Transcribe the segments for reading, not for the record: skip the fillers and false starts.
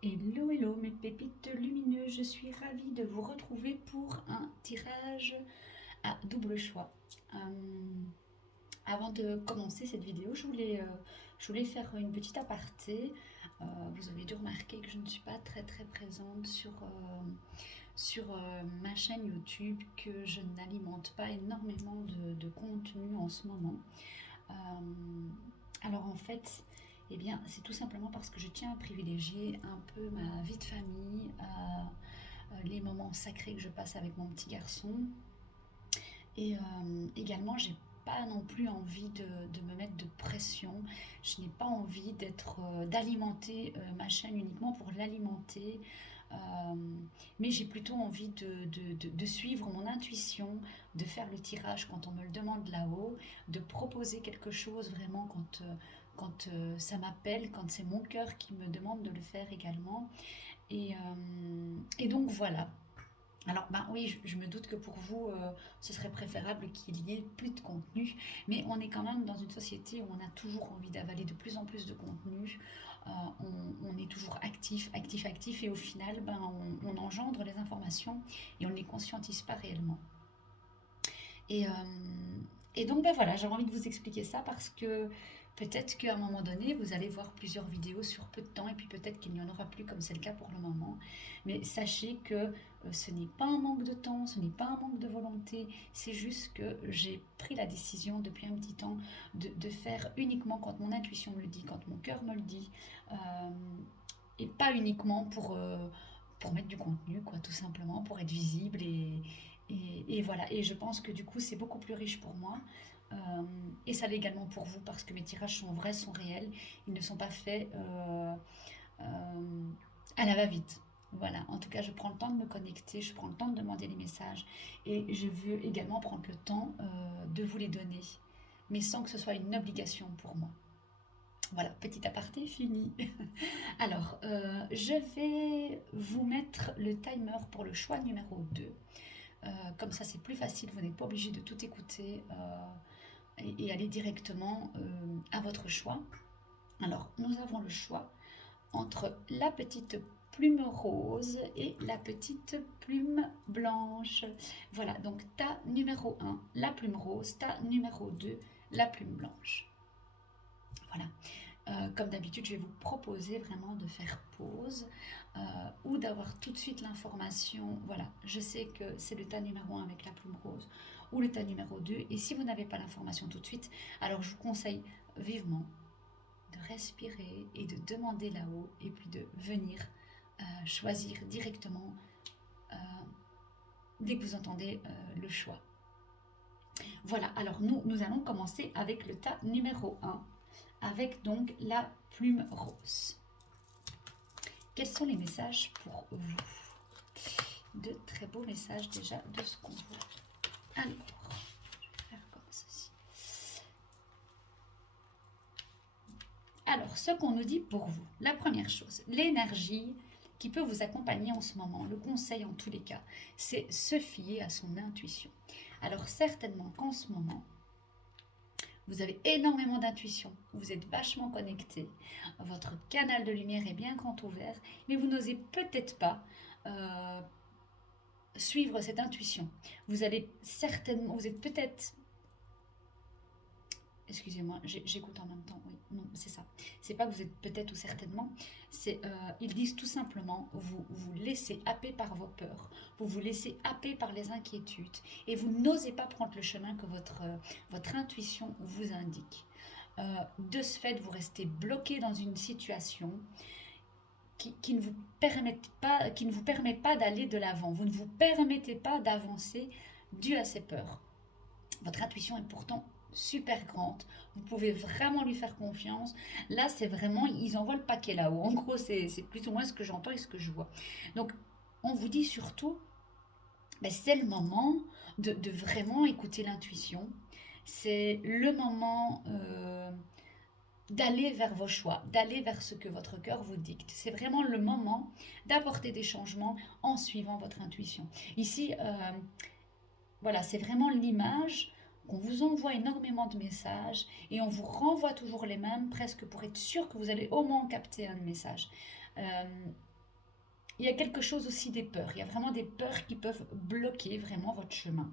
Hello, hello mes pépites lumineuses, je suis ravie de vous retrouver pour un tirage à double choix. Euh, Avant de commencer cette vidéo, je voulais faire une petite aparté. Vous avez dû remarquer que je ne suis pas très présente sur ma chaîne YouTube, que je n'alimente pas énormément de contenu en ce moment. Euh, alors en fait, eh bien, c'est tout simplement parce que je tiens à privilégier un peu ma vie de famille, les moments sacrés que je passe avec mon petit garçon. Et également, j'ai pas non plus envie de me mettre de pression. Je n'ai pas envie d'alimenter ma chaîne uniquement pour l'alimenter. Euh, mais j'ai plutôt envie de suivre mon intuition, de faire le tirage quand on me le demande là-haut, de proposer quelque chose vraiment quand ça m'appelle, quand c'est mon cœur qui me demande de le faire également. Et donc voilà. Alors, ben oui, je me doute que pour vous, ce serait préférable qu'il y ait plus de contenu, mais on est quand même dans une société où on a toujours envie d'avaler de plus en plus de contenu. On est toujours actif, et au final, ben, on engendre les informations et on ne les conscientise pas réellement. Et, euh, et donc, ben voilà, j'avais envie de vous expliquer ça parce que peut-être qu'à un moment donné, vous allez voir plusieurs vidéos sur peu de temps et puis peut-être qu'il n'y en aura plus comme c'est le cas pour le moment. Mais sachez que ce n'est pas un manque de temps, ce n'est pas un manque de volonté, c'est juste que j'ai pris la décision depuis un petit temps de faire uniquement quand mon intuition me le dit, quand mon cœur me le dit, euh, et pas uniquement pour mettre du contenu, quoi, tout simplement, pour être visible et voilà. Et je pense que du coup, c'est beaucoup plus riche pour moi. Euh, et ça l'est également pour vous parce que mes tirages sont vrais, sont réels. Ils ne sont pas faits à la va-vite. Voilà, en tout cas, je prends le temps de me connecter, je prends le temps de demander les messages et je veux également prendre le temps de vous les donner, mais sans que ce soit une obligation pour moi. Voilà, petit aparté fini. Alors, je vais vous mettre le timer pour le choix numéro 2. Comme ça, c'est plus facile, vous n'êtes pas obligé de tout écouter et aller directement à votre choix. Alors, nous avons le choix entre la petite plume rose et la petite plume blanche. Voilà, donc ta numéro 1, la plume rose, ta numéro 2, la plume blanche. Voilà. Comme d'habitude, je vais vous proposer vraiment de faire pause ou d'avoir tout de suite l'information. Voilà, je sais que c'est le tas numéro 1 avec la plume rose ou le tas numéro 2. Et si vous n'avez pas l'information tout de suite, alors je vous conseille vivement de respirer et de demander là-haut et puis de venir choisir directement euh, dès que vous entendez le choix. Voilà, alors nous allons commencer avec le tas numéro 1 avec donc la plume rose. Quels sont les messages pour vous? De très beaux messages déjà de ce qu'on voit. Alors, je vais faire comme ceci. Alors, ce qu'on nous dit pour vous, la première chose, l'énergie qui peut vous accompagner en ce moment, le conseil en tous les cas, c'est se fier à son intuition. Alors certainement qu'en ce moment, vous avez énormément d'intuition, vous êtes vachement connecté, votre canal de lumière est bien grand ouvert, mais vous n'osez peut-être pas suivre cette intuition. Vous allez certainement, vous êtes peut-être, excusez-moi, j'écoute en même temps, oui, non, c'est ça. C'est pas que vous êtes peut-être ou certainement, c'est, ils disent tout simplement, vous vous laissez happer par vos peurs, vous vous laissez happer par les inquiétudes, et vous n'osez pas prendre le chemin que votre intuition vous indique. De ce fait, vous restez bloqué dans une situation qui ne vous permet pas d'aller de l'avant. Vous ne vous permettez pas d'avancer dû à ces peurs. Votre intuition est pourtant super grande. Vous pouvez vraiment lui faire confiance. Là, c'est vraiment, ils envoient le paquet là-haut. En gros, c'est plus ou moins ce que j'entends et ce que je vois. Donc, on vous dit surtout, ben, c'est le moment de vraiment écouter l'intuition. C'est le moment d'aller vers vos choix, d'aller vers ce que votre cœur vous dicte. C'est vraiment le moment d'apporter des changements en suivant votre intuition. Ici, voilà, c'est vraiment l'image qu'on vous envoie énormément de messages et on vous renvoie toujours les mêmes, presque pour être sûr que vous allez au moins capter un message. Euh, Il y a quelque chose aussi des peurs. Il y a vraiment des peurs qui peuvent bloquer vraiment votre chemin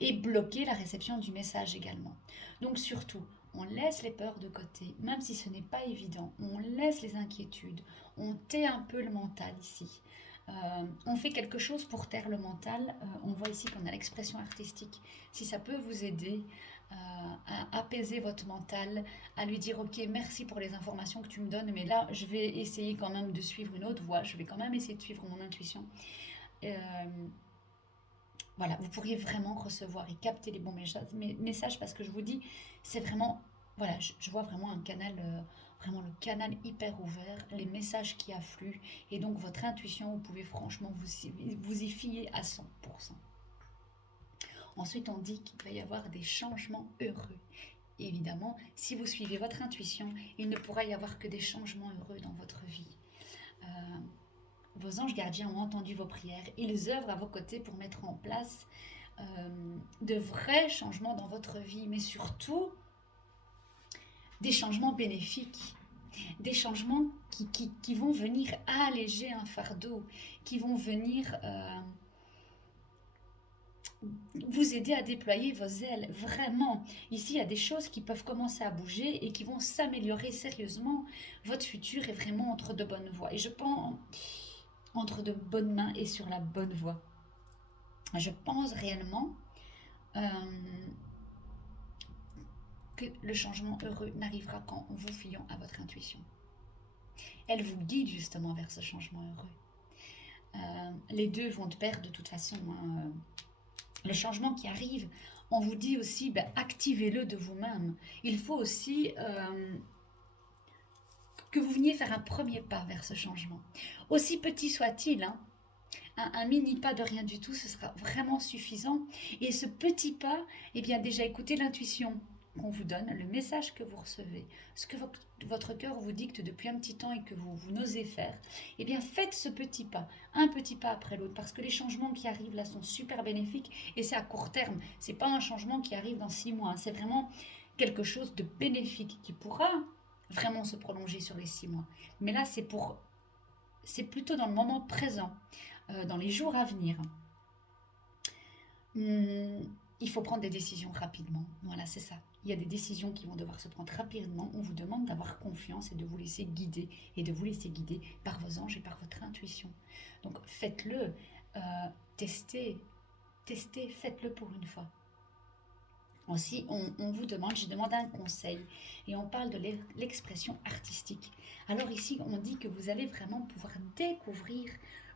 et bloquer la réception du message également. Donc surtout, on laisse les peurs de côté, même si ce n'est pas évident. On laisse les inquiétudes. On tait un peu le mental ici. On fait quelque chose pour taire le mental. On voit ici qu'on a l'expression artistique. Si ça peut vous aider à apaiser votre mental, à lui dire ok, merci pour les informations que tu me donnes, mais là je vais essayer quand même de suivre une autre voie, je vais quand même essayer de suivre mon intuition. Euh, voilà, vous pourriez vraiment recevoir et capter les bons messages parce que je vous dis, c'est vraiment, voilà, je vois vraiment un canal, vraiment le canal hyper ouvert, les messages qui affluent et donc votre intuition, vous pouvez franchement vous y fier à 100%. Ensuite, on dit qu'il va y avoir des changements heureux. Et évidemment, si vous suivez votre intuition, il ne pourra y avoir que des changements heureux dans votre vie. Euh, Vos anges gardiens ont entendu vos prières. Ils œuvrent à vos côtés pour mettre en place de vrais changements dans votre vie, mais surtout des changements bénéfiques, des changements qui vont venir alléger un fardeau, qui vont venir vous aider à déployer vos ailes. Vraiment, ici, il y a des choses qui peuvent commencer à bouger et qui vont s'améliorer sérieusement. Votre futur est vraiment entre de bonnes voies. Et je pense entre de bonnes mains et sur la bonne voie. Je pense réellement que le changement heureux n'arrivera qu'en vous fiant à votre intuition. Elle vous guide justement vers ce changement heureux. Les deux vont de pair de toute façon. Le changement qui arrive, on vous dit aussi, activez-le de vous-même. Il faut aussi que vous veniez faire un premier pas vers ce changement. Aussi petit soit-il, hein, un mini pas de rien du tout, ce sera vraiment suffisant. Et ce petit pas, eh bien déjà écoutez l'intuition qu'on vous donne, le message que vous recevez, ce que votre cœur vous dicte depuis un petit temps et que vous n'osez faire, eh bien faites ce petit pas, un petit pas après l'autre, parce que les changements qui arrivent là sont super bénéfiques et c'est à court terme. C'est pas un changement qui arrive dans 6 mois, c'est vraiment quelque chose de bénéfique qui pourra vraiment se prolonger sur les 6 mois. Mais là, c'est plutôt dans le moment présent, dans les jours à venir. Il faut prendre des décisions rapidement. Voilà, c'est ça. Il y a des décisions qui vont devoir se prendre rapidement. On vous demande d'avoir confiance et de vous laisser guider. Et de vous laisser guider par vos anges et par votre intuition. Donc faites-le. Testez, faites-le pour une fois. Aussi, on vous demande, j'ai demandé un conseil et on parle de l'expression artistique. Alors ici, on dit que vous allez vraiment pouvoir découvrir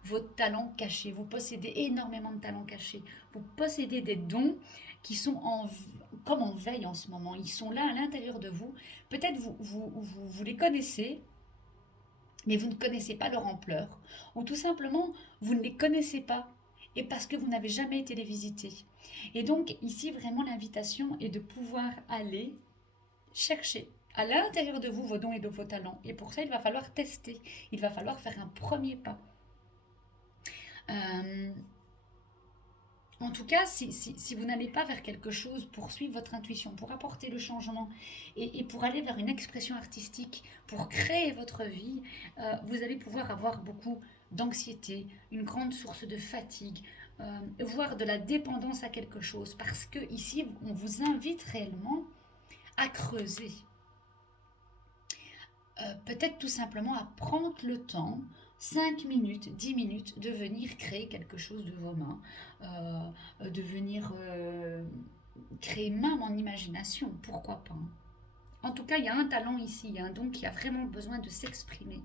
vos talents cachés. Vous possédez énormément de talents cachés. Vous possédez des dons qui sont comme en veille en ce moment. Ils sont là à l'intérieur de vous. Peut-être vous les connaissez, mais vous ne connaissez pas leur ampleur. Ou tout simplement, vous ne les connaissez pas. Et parce que vous n'avez jamais été les visiter. Et donc ici, vraiment, l'invitation est de pouvoir aller chercher à l'intérieur de vous vos dons et de vos talents. Et pour ça, il va falloir tester. Il va falloir faire un premier pas. En tout cas, si vous n'allez pas vers quelque chose pour suivre votre intuition, pour apporter le changement et pour aller vers une expression artistique, pour créer votre vie, vous allez pouvoir avoir beaucoup d'anxiété, une grande source de fatigue, voire de la dépendance à quelque chose. Parce que ici, on vous invite réellement à creuser. Peut-être tout simplement à prendre le temps 5 minutes, 10 minutes, de venir créer quelque chose de vos mains, de venir créer même en imagination, pourquoi pas. En tout cas, il y a un talent ici, il y a un don qui a vraiment besoin de s'exprimer.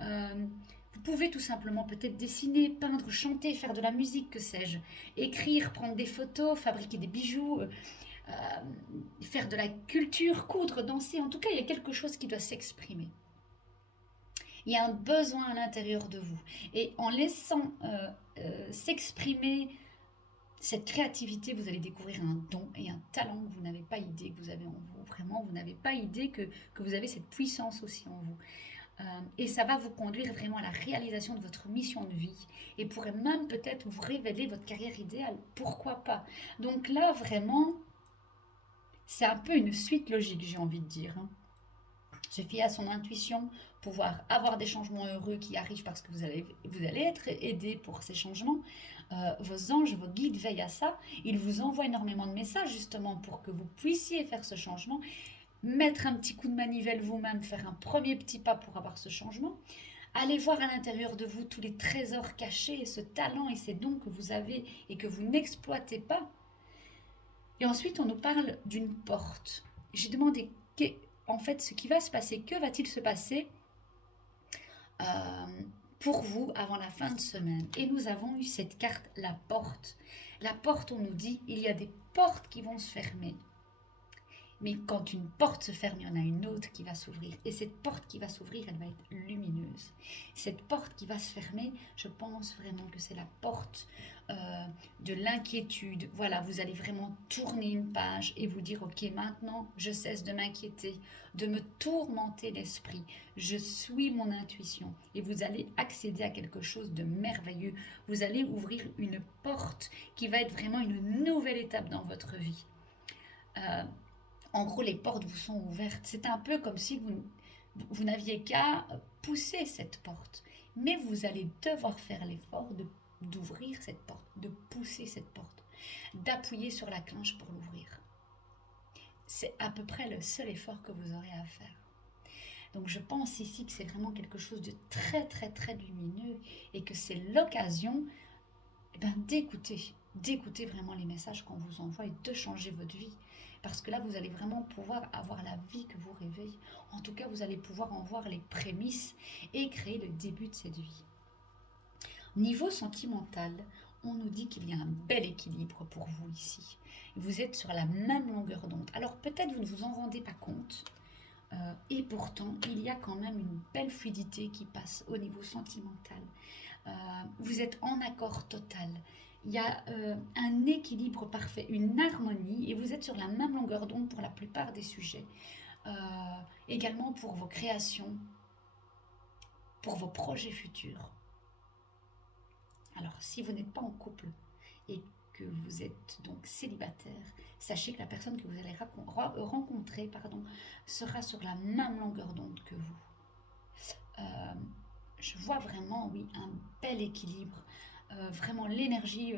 Vous pouvez tout simplement peut-être dessiner, peindre, chanter, faire de la musique, que sais-je, écrire, prendre des photos, fabriquer des bijoux, faire de la culture, coudre, danser. En tout cas, il y a quelque chose qui doit s'exprimer. Il y a un besoin à l'intérieur de vous. Et en laissant s'exprimer cette créativité, vous allez découvrir un don et un talent que vous n'avez pas idée que vous avez en vous. Vraiment, vous n'avez pas idée que vous avez cette puissance aussi en vous. Et ça va vous conduire vraiment à la réalisation de votre mission de vie et pourrait même peut-être vous révéler votre carrière idéale. Pourquoi pas? Donc là, vraiment, c'est un peu une suite logique, j'ai envie de dire. Se fier à son intuition, pouvoir avoir des changements heureux qui arrivent parce que vous allez être aidé pour ces changements. Vos anges, vos guides veillent à ça. Ils vous envoient énormément de messages justement pour que vous puissiez faire ce changement, mettre un petit coup de manivelle vous-même, faire un premier petit pas pour avoir ce changement. Allez voir à l'intérieur de vous tous les trésors cachés, ce talent et ces dons que vous avez et que vous n'exploitez pas. Et ensuite, on nous parle d'une porte. J'ai demandé, en fait, ce qui va se passer, que va-t-il se passer euh, pour vous avant la fin de semaine. Et nous avons eu cette carte, la porte. La porte, on nous dit, il y a des portes qui vont se fermer. Mais quand une porte se ferme, il y en a une autre qui va s'ouvrir. Et cette porte qui va s'ouvrir, elle va être lumineuse. Cette porte qui va se fermer, je pense vraiment que c'est la porte de l'inquiétude. Voilà, vous allez vraiment tourner une page et vous dire, ok, maintenant, je cesse de m'inquiéter, de me tourmenter l'esprit. Je suis mon intuition. Et vous allez accéder à quelque chose de merveilleux. Vous allez ouvrir une porte qui va être vraiment une nouvelle étape dans votre vie. En gros, les portes vous sont ouvertes. C'est un peu comme si vous n'aviez qu'à pousser cette porte. Mais vous allez devoir faire l'effort d'ouvrir cette porte, de pousser cette porte, d'appuyer sur la clenche pour l'ouvrir. C'est à peu près le seul effort que vous aurez à faire. Donc je pense ici que c'est vraiment quelque chose de très très très lumineux et que c'est l'occasion d'écouter vraiment les messages qu'on vous envoie et de changer votre vie. Parce que là, vous allez vraiment pouvoir avoir la vie que vous rêvez. En tout cas, vous allez pouvoir en voir les prémices et créer le début de cette vie. Niveau sentimental, on nous dit qu'il y a un bel équilibre pour vous ici. Vous êtes sur la même longueur d'onde. Alors peut-être vous ne vous en rendez pas compte. Et pourtant, il y a quand même une belle fluidité qui passe au niveau sentimental. Vous êtes en accord total. Il y a un équilibre parfait, une harmonie, et vous êtes sur la même longueur d'onde pour la plupart des sujets. Également pour vos créations, pour vos projets futurs. Alors, si vous n'êtes pas en couple et que vous êtes donc célibataire, sachez que la personne que vous allez rencontrer sera sur la même longueur d'onde que vous. Je vois vraiment, oui, un bel équilibre. Vraiment l'énergie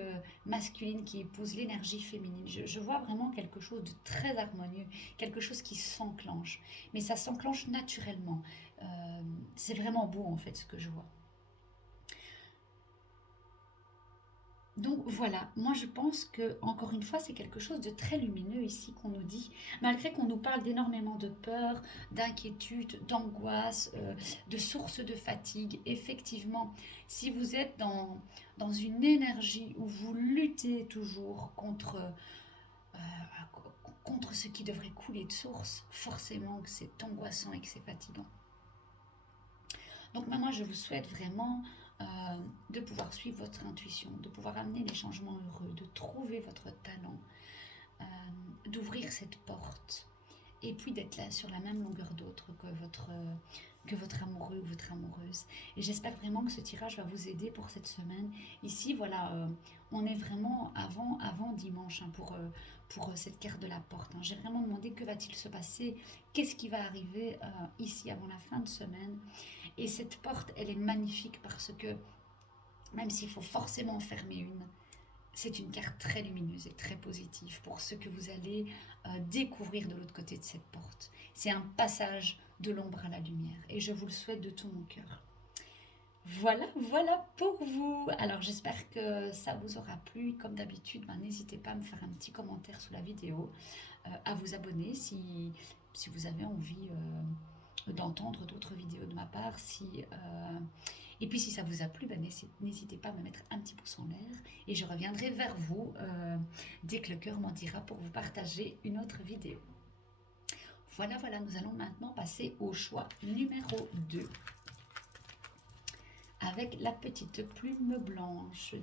masculine qui épouse l'énergie féminine. Je vois vraiment quelque chose de très harmonieux, quelque chose qui s'enclenche. Mais ça s'enclenche naturellement. C'est vraiment beau en fait ce que je vois. Donc voilà, moi je pense que encore une fois c'est quelque chose de très lumineux ici qu'on nous dit, malgré qu'on nous parle d'énormément de peur, d'inquiétude, d'angoisse, de sources de fatigue. Effectivement, si vous êtes dans une énergie où vous luttez toujours euh, contre ce qui devrait couler de source, forcément que c'est angoissant et que c'est fatigant. Donc maintenant, je vous souhaite vraiment de pouvoir suivre votre intuition, de pouvoir amener les changements heureux, de trouver votre talent, d'ouvrir cette porte et puis d'être là sur la même longueur d'onde que votre amoureux ou votre amoureuse. Et j'espère vraiment que ce tirage va vous aider pour cette semaine. Ici, voilà, on est vraiment avant dimanche pour cette carte de la porte. J'ai vraiment demandé que va-t-il se passer, qu'est-ce qui va arriver ici avant la fin de semaine. Et cette porte, elle est magnifique parce que même s'il faut forcément en fermer une, c'est une carte très lumineuse et très positive pour ce que vous allez découvrir de l'autre côté de cette porte. C'est un passage de l'ombre à la lumière et je vous le souhaite de tout mon cœur. Voilà pour vous. Alors j'espère que ça vous aura plu. Comme d'habitude, n'hésitez pas à me faire un petit commentaire sous la vidéo, à vous abonner si vous avez envie d'entendre d'autres vidéos de ma part. Et puis si ça vous a plu, n'hésitez pas à me mettre un petit pouce en l'air et je reviendrai vers vous dès que le cœur m'en dira pour vous partager une autre vidéo. Voilà, nous allons maintenant passer au choix numéro 2 avec la petite plume blanche.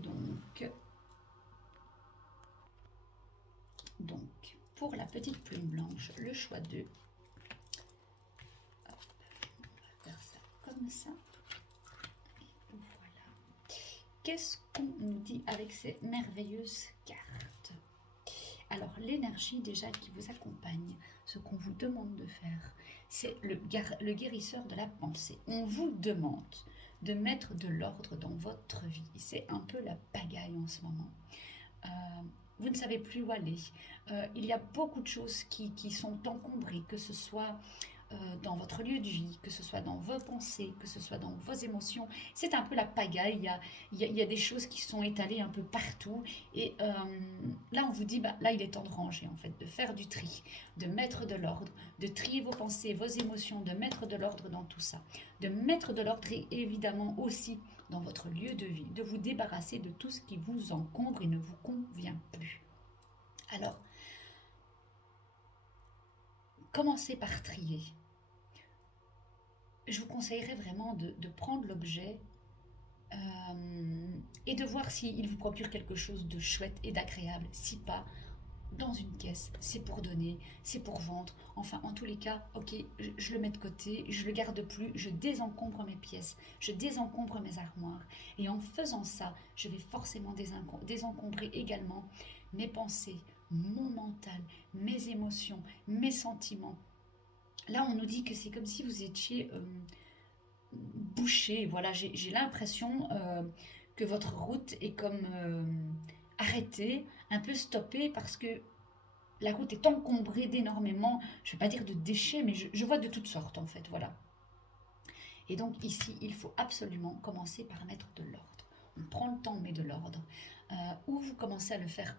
Donc pour la petite plume blanche, le choix 2. Hop, on va faire ça comme ça. Qu'est-ce qu'on nous dit avec ces merveilleuses cartes? Alors, l'énergie déjà qui vous accompagne, ce qu'on vous demande de faire, c'est le guérisseur de la pensée. On vous demande de mettre de l'ordre dans votre vie. C'est un peu la pagaille en ce moment. Euh, vous ne savez plus où aller. Il y a beaucoup de choses qui sont encombrées, que ce soit dans votre lieu de vie, que ce soit dans vos pensées, que ce soit dans vos émotions. C'est un peu la pagaille. Il y a des choses qui sont étalées un peu partout. Et là, on vous dit, bah, là, il est temps de ranger, en fait, de faire du tri, de mettre de l'ordre, de trier vos pensées, vos émotions, de mettre de l'ordre dans tout ça. De mettre de l'ordre et évidemment aussi dans votre lieu de vie, de vous débarrasser de tout ce qui vous encombre et ne vous convient plus. Alors, commencez par trier. Je vous conseillerais vraiment de prendre l'objet et de voir s'il vous procure quelque chose de chouette et d'agréable. Si pas, dans une caisse, c'est pour donner, c'est pour vendre. Enfin, en tous les cas, ok, je le mets de côté, je le garde plus, je désencombre mes pièces, je désencombre mes armoires. Et en faisant ça, je vais forcément désencombrer également mes pensées, mon mental, mes émotions, mes sentiments. Là, on nous dit que c'est comme si vous étiez bouché. Voilà, j'ai l'impression que votre route est comme arrêtée, un peu stoppée parce que la route est encombrée d'énormément, je ne vais pas dire de déchets, mais je vois de toutes sortes en fait, voilà. Et donc ici, il faut absolument commencer par mettre de l'ordre. On prend le temps, on met de l'ordre. Ou vous commencez à le faire,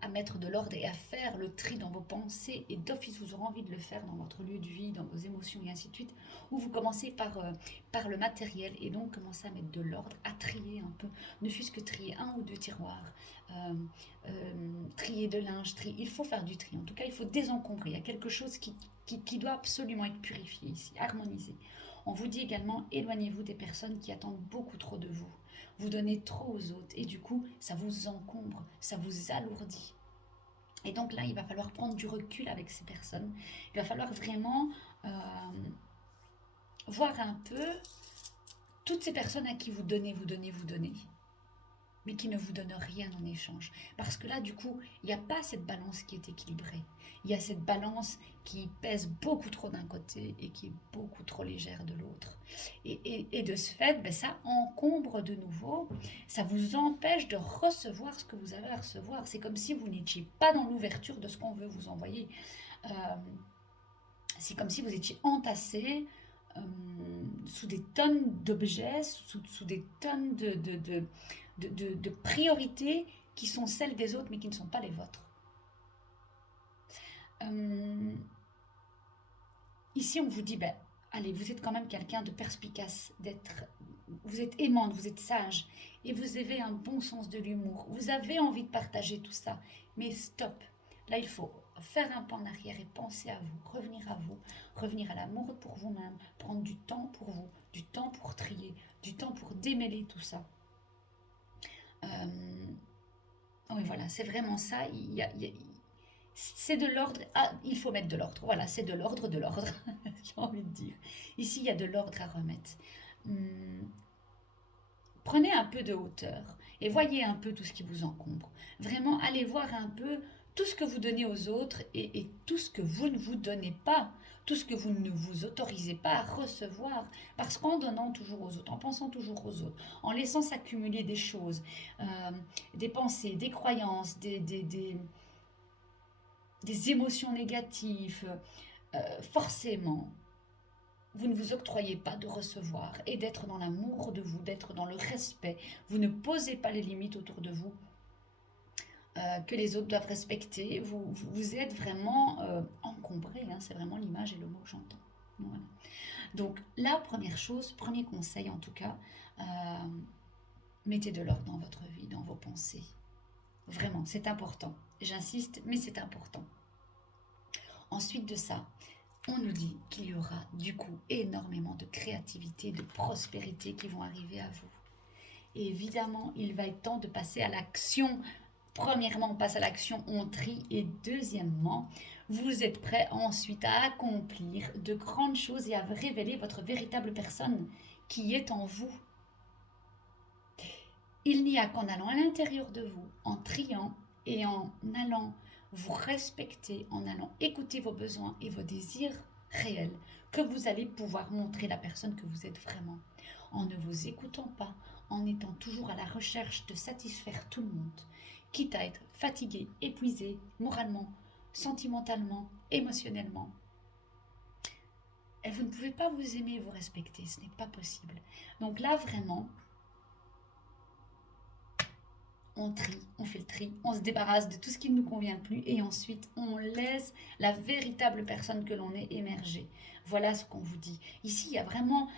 à mettre de l'ordre et à faire le tri dans vos pensées, et d'office vous aurez envie de le faire dans votre lieu de vie, dans vos émotions et ainsi de suite. Ou vous commencez par le matériel et donc commencez à mettre de l'ordre, à trier un peu, ne fût-ce que trier un ou deux tiroirs, euh, trier de linge, il faut faire du tri. En tout cas, il faut désencombrer. Il y a quelque chose qui doit absolument être purifié ici, harmonisé. On vous dit également, éloignez-vous des personnes qui attendent beaucoup trop de vous. Vous donnez trop aux autres et du coup, ça vous encombre, ça vous alourdit. Et donc là, il va falloir prendre du recul avec ces personnes. Il va falloir vraiment voir un peu toutes ces personnes à qui vous donnez, mais qui ne vous donnent rien en échange. Parce que là, du coup, il n'y a pas cette balance qui est équilibrée. Il y a cette balance qui pèse beaucoup trop d'un côté et qui est beaucoup trop légère de l'autre. Et de ce fait, ben, ça encombre de nouveau, ça vous empêche de recevoir ce que vous avez à recevoir. C'est comme si vous n'étiez pas dans l'ouverture de ce qu'on veut vous envoyer. Euh, c'est comme si vous étiez entassé sous des tonnes d'objets, sous des tonnes de priorités qui sont celles des autres mais qui ne sont pas les vôtres. Ici, on vous dit, ben, allez, vous êtes quand même quelqu'un de perspicace, vous êtes aimante, vous êtes sage, et vous avez un bon sens de l'humour. Vous avez envie de partager tout ça, mais stop. Là, il faut faire un pas en arrière et penser à vous, revenir à l'amour pour vous-même, prendre du temps pour vous, du temps pour trier, du temps pour démêler tout ça. Oui, voilà, c'est vraiment ça. C'est de l'ordre. Ah, il faut mettre de l'ordre. Voilà, c'est de l'ordre, j'ai envie de dire. Ici, il y a de l'ordre à remettre. Prenez un peu de hauteur et voyez un peu tout ce qui vous encombre. Vraiment, allez voir un peu tout ce que vous donnez aux autres et tout ce que vous ne vous donnez pas, tout ce que vous ne vous autorisez pas à recevoir. Parce qu'en donnant toujours aux autres, en pensant toujours aux autres, en laissant s'accumuler des choses, des pensées, des croyances, des émotions négatives, forcément, vous ne vous octroyez pas de recevoir et d'être dans l'amour de vous, d'être dans le respect. Vous ne posez pas les limites autour de vous que les autres doivent respecter. Vous êtes vraiment encombré, hein, c'est vraiment l'image et le mot que j'entends. Voilà. Donc la première chose, premier conseil en tout cas, mettez de l'ordre dans votre vie, dans vos pensées. Vraiment, c'est important. J'insiste, mais c'est important. Ensuite de ça, on nous dit qu'il y aura du coup énormément de créativité, de prospérité qui vont arriver à vous. Et évidemment, il va être temps de passer à l'action. Premièrement, on passe à l'action, on trie. Et deuxièmement, vous êtes prêt ensuite à accomplir de grandes choses et à révéler votre véritable personne qui est en vous. Il n'y a qu'en allant à l'intérieur de vous, en triant et en allant vous respecter, en allant écouter vos besoins et vos désirs réels, que vous allez pouvoir montrer la personne que vous êtes vraiment. En ne vous écoutant pas, en étant toujours à la recherche de satisfaire tout le monde, quitte à être fatigué, épuisé, moralement, sentimentalement, émotionnellement. Et vous ne pouvez pas vous aimer et vous respecter, ce n'est pas possible. Donc là, vraiment, on trie, on fait le tri, on se débarrasse de tout ce qui ne nous convient plus et ensuite on laisse la véritable personne que l'on est émerger. Voilà ce qu'on vous dit. Ici, il y a vraiment...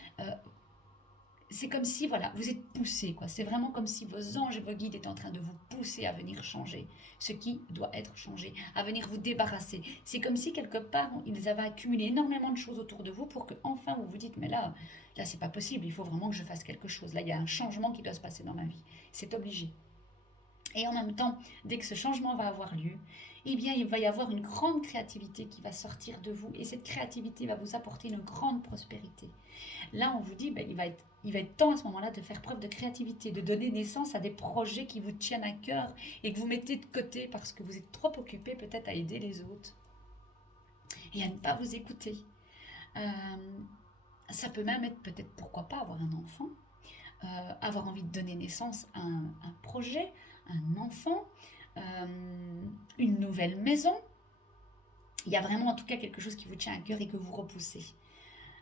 c'est comme si, voilà, vous êtes poussé, quoi. C'est vraiment comme si vos anges et vos guides étaient en train de vous pousser à venir changer ce qui doit être changé, à venir vous débarrasser. C'est comme si, quelque part, ils avaient accumulé énormément de choses autour de vous pour que, enfin, vous vous dites, mais là, c'est pas possible, il faut vraiment que je fasse quelque chose. Là, il y a un changement qui doit se passer dans ma vie. C'est obligé. Et en même temps, dès que ce changement va avoir lieu, eh bien, il va y avoir une grande créativité qui va sortir de vous. Et cette créativité va vous apporter une grande prospérité. Là, on vous dit, ben, il va être temps à ce moment-là de faire preuve de créativité, de donner naissance à des projets qui vous tiennent à cœur et que vous mettez de côté parce que vous êtes trop occupé peut-être à aider les autres et à ne pas vous écouter. Ça peut même être peut-être, pourquoi pas, avoir un enfant, avoir envie de donner naissance à un projet, un enfant, une nouvelle maison. Il y a vraiment en tout cas quelque chose qui vous tient à cœur et que vous repoussez.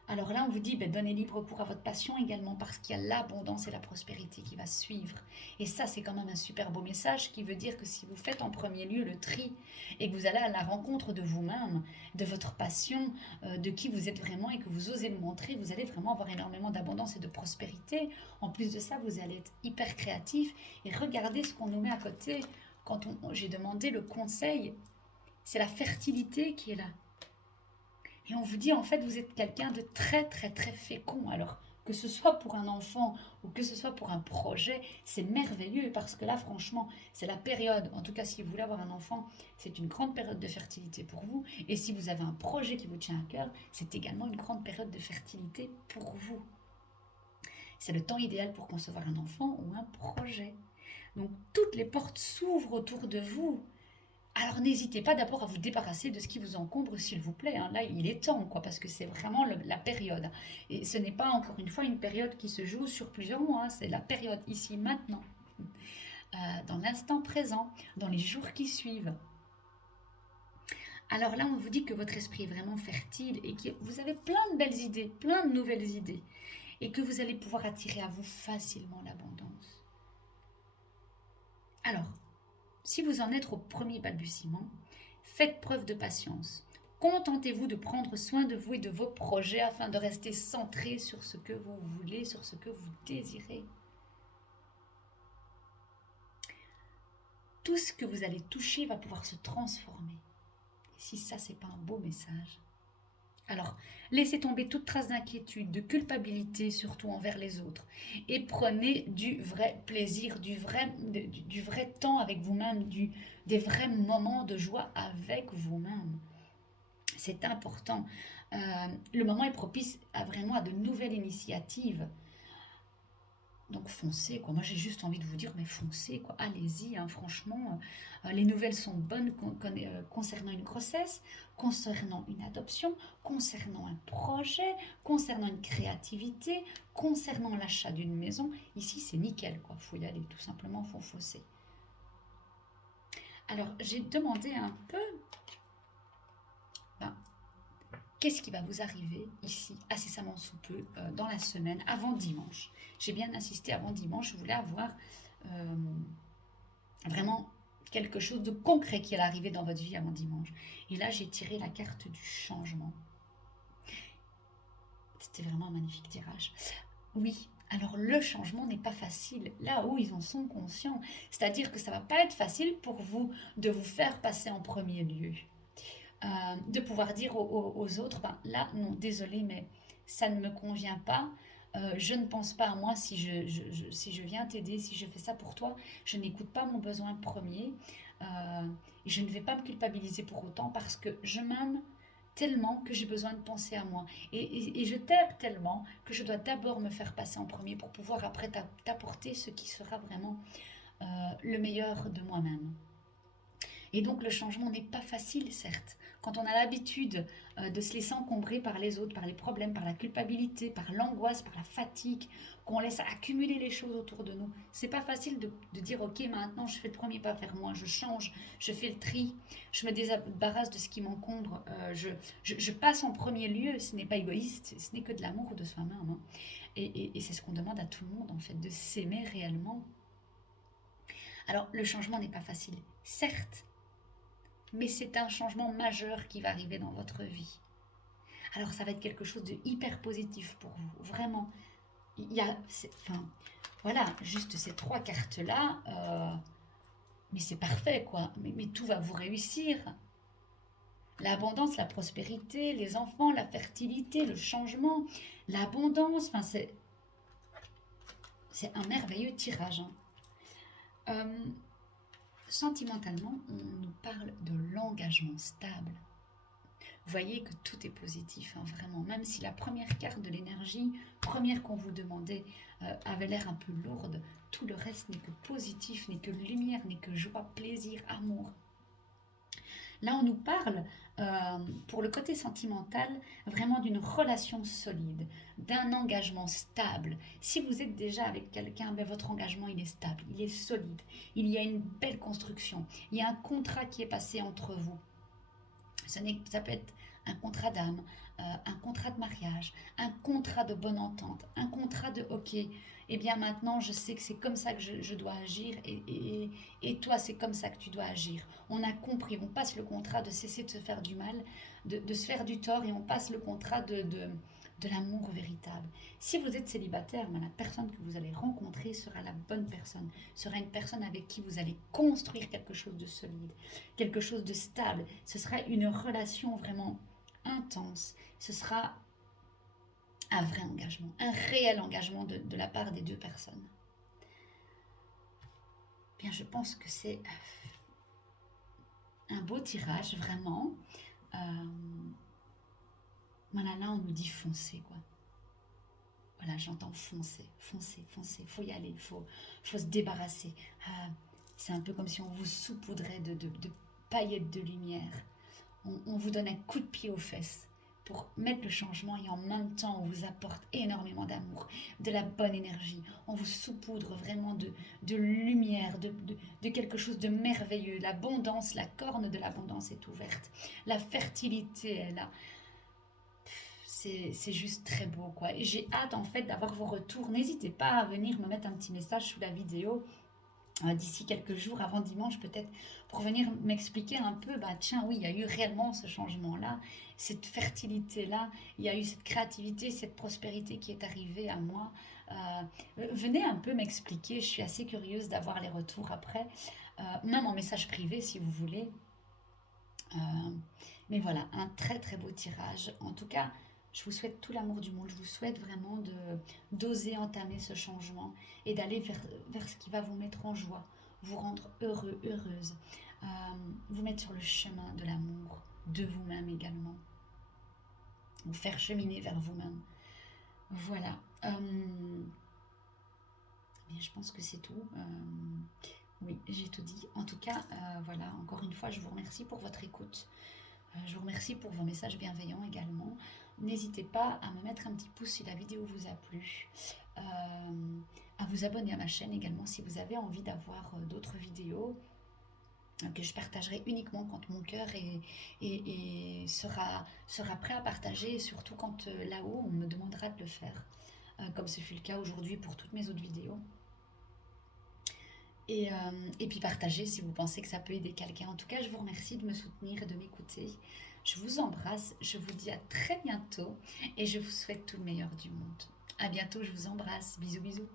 Alors là, on vous dit, donnez libre cours à votre passion également parce qu'il y a l'abondance et la prospérité qui va suivre. Et ça, c'est quand même un super beau message qui veut dire que si vous faites en premier lieu le tri et que vous allez à la rencontre de vous-même, de votre passion, de qui vous êtes vraiment et que vous osez le montrer, vous allez vraiment avoir énormément d'abondance et de prospérité. En plus de ça, vous allez être hyper créatif. Et regardez ce qu'on nous met à côté. Quand j'ai demandé le conseil, c'est la fertilité qui est là. Et on vous dit, en fait, vous êtes quelqu'un de très, très, très fécond. Alors, que ce soit pour un enfant ou que ce soit pour un projet, c'est merveilleux parce que là, franchement, c'est la période. En tout cas, si vous voulez avoir un enfant, c'est une grande période de fertilité pour vous. Et si vous avez un projet qui vous tient à cœur, c'est également une grande période de fertilité pour vous. C'est le temps idéal pour concevoir un enfant ou un projet. Donc, toutes les portes s'ouvrent autour de vous. Alors n'hésitez pas d'abord à vous débarrasser de ce qui vous encombre, s'il vous plaît. Là, il est temps, quoi, parce que c'est vraiment la période. Et ce n'est pas, encore une fois, une période qui se joue sur plusieurs mois. C'est la période ici, maintenant, dans l'instant présent, dans les jours qui suivent. Alors là, on vous dit que votre esprit est vraiment fertile et que vous avez plein de belles idées, plein de nouvelles idées. Et que vous allez pouvoir attirer à vous facilement l'abondance. Alors, si vous en êtes au premier balbutiement, faites preuve de patience. Contentez-vous de prendre soin de vous et de vos projets afin de rester centré sur ce que vous voulez, sur ce que vous désirez. Tout ce que vous allez toucher va pouvoir se transformer. Et si ça, c'est pas un beau message. Alors, laissez tomber toute trace d'inquiétude, de culpabilité, surtout envers les autres. Et prenez du vrai plaisir, du vrai temps avec vous-même, des vrais moments de joie avec vous-même. C'est important. Le moment est propice vraiment à de nouvelles initiatives. Donc foncez, quoi. Moi j'ai juste envie de vous dire, mais foncez, quoi. Allez-y, hein, franchement. Les nouvelles sont bonnes concernant une grossesse, concernant une adoption, concernant un projet, concernant une créativité, concernant l'achat d'une maison. Ici c'est nickel, quoi. Faut y aller, tout simplement, faut foncer. Alors j'ai demandé un peu, qu'est-ce qui va vous arriver ici, incessamment sous peu, dans la semaine, avant dimanche. J'ai bien insisté avant dimanche, je voulais avoir vraiment quelque chose de concret qui allait arriver dans votre vie avant dimanche. Et là, j'ai tiré la carte du changement. C'était vraiment un magnifique tirage. Oui, alors le changement n'est pas facile, là où ils en sont conscients. C'est-à-dire que ça ne va pas être facile pour vous de vous faire passer en premier lieu. De pouvoir dire aux autres, là, non, désolé, mais ça ne me convient pas. Je ne pense pas à moi si je viens t'aider, si je fais ça pour toi. Je n'écoute pas mon besoin premier. Et je ne vais pas me culpabiliser pour autant parce que je m'aime tellement que j'ai besoin de penser à moi. Et je t'aime tellement que je dois d'abord me faire passer en premier pour pouvoir après t'apporter ce qui sera vraiment le meilleur de moi-même. Et donc le changement n'est pas facile, certes. Quand on a l'habitude de se laisser encombrer par les autres, par les problèmes, par la culpabilité, par l'angoisse, par la fatigue, qu'on laisse accumuler les choses autour de nous, c'est pas facile de dire ok, maintenant je fais le premier pas vers moi, je change, je fais le tri, je me débarrasse de ce qui m'encombre, je passe en premier lieu, ce n'est pas égoïste, ce n'est que de l'amour de soi-même, hein. Et c'est ce qu'on demande à tout le monde en fait, de s'aimer réellement. Alors le changement n'est pas facile, certes, mais c'est un changement majeur qui va arriver dans votre vie. Alors ça va être quelque chose de hyper positif pour vous, vraiment. Il y a, enfin, voilà, juste ces trois cartes-là, mais c'est parfait, quoi. Mais tout va vous réussir. L'abondance, la prospérité, les enfants, la fertilité, le changement, l'abondance, enfin, c'est un merveilleux tirage, hein. Euh, Sentimentalement, on nous parle de l'engagement stable. Vous voyez que tout est positif, hein, vraiment. Même si la première carte de l'énergie, première qu'on vous demandait, avait l'air un peu lourde, tout le reste n'est que positif, n'est que lumière, n'est que joie, plaisir, amour. Là, on nous parle, pour le côté sentimental, vraiment d'une relation solide, d'un engagement stable. Si vous êtes déjà avec quelqu'un, ben, votre engagement, il est stable, il est solide. Il y a une belle construction. Il y a un contrat qui est passé entre vous. Ça peut être un contrat d'âme, un contrat de mariage, un contrat de bonne entente, un contrat de ok, eh bien maintenant je sais que c'est comme ça que je dois agir et toi c'est comme ça que tu dois agir. On a compris, on passe le contrat de cesser de se faire du mal, de se faire du tort et on passe le contrat de l'amour véritable. Si vous êtes célibataire, ben, la personne que vous allez rencontrer sera la bonne personne, sera une personne avec qui vous allez construire quelque chose de solide, quelque chose de stable. Ce sera une relation vraiment intense. Ce sera un vrai engagement, un réel engagement de la part des deux personnes. Bien, je pense que c'est un beau tirage, vraiment. Euh, voilà, là, on nous dit foncer, quoi. Voilà, j'entends foncer, foncer, foncer. Faut y aller, faut se débarrasser. C'est un peu comme si on vous saupoudrait de paillettes de lumière. On vous donne un coup de pied aux fesses pour mettre le changement et en même temps on vous apporte énormément d'amour, de la bonne énergie. On vous saupoudre vraiment de lumière, de quelque chose de merveilleux. L'abondance, la corne de l'abondance est ouverte. La fertilité est là. C'est juste très beau, quoi. Et j'ai hâte en fait d'avoir vos retours. N'hésitez pas à venir me mettre un petit message sous la vidéo d'ici quelques jours, avant dimanche peut-être, pour venir m'expliquer un peu, bah tiens, oui, il y a eu réellement ce changement-là, cette fertilité-là, il y a eu cette créativité, cette prospérité qui est arrivée à moi. Venez un peu m'expliquer, je suis assez curieuse d'avoir les retours après, même en message privé si vous voulez. Euh, mais voilà, un très très beau tirage. En tout cas, je vous souhaite tout l'amour du monde. Je vous souhaite vraiment d'oser entamer ce changement et d'aller vers ce qui va vous mettre en joie, vous rendre heureux, heureuse, euh, vous mettre sur le chemin de l'amour, de vous-même également, vous faire cheminer vers vous-même. Voilà. Mais je pense que c'est tout. Oui, j'ai tout dit. En tout cas, voilà, encore une fois, je vous remercie pour votre écoute. Je vous remercie pour vos messages bienveillants également. N'hésitez pas à me mettre un petit pouce si la vidéo vous a plu, à vous abonner à ma chaîne également si vous avez envie d'avoir d'autres vidéos que je partagerai uniquement quand mon cœur sera prêt à partager et surtout quand là-haut on me demandera de le faire, comme ce fut le cas aujourd'hui pour toutes mes autres vidéos. Et puis partager si vous pensez que ça peut aider quelqu'un. En tout cas, je vous remercie de me soutenir et de m'écouter. Je vous embrasse, je vous dis à très bientôt et je vous souhaite tout le meilleur du monde. À bientôt, je vous embrasse. Bisous, bisous.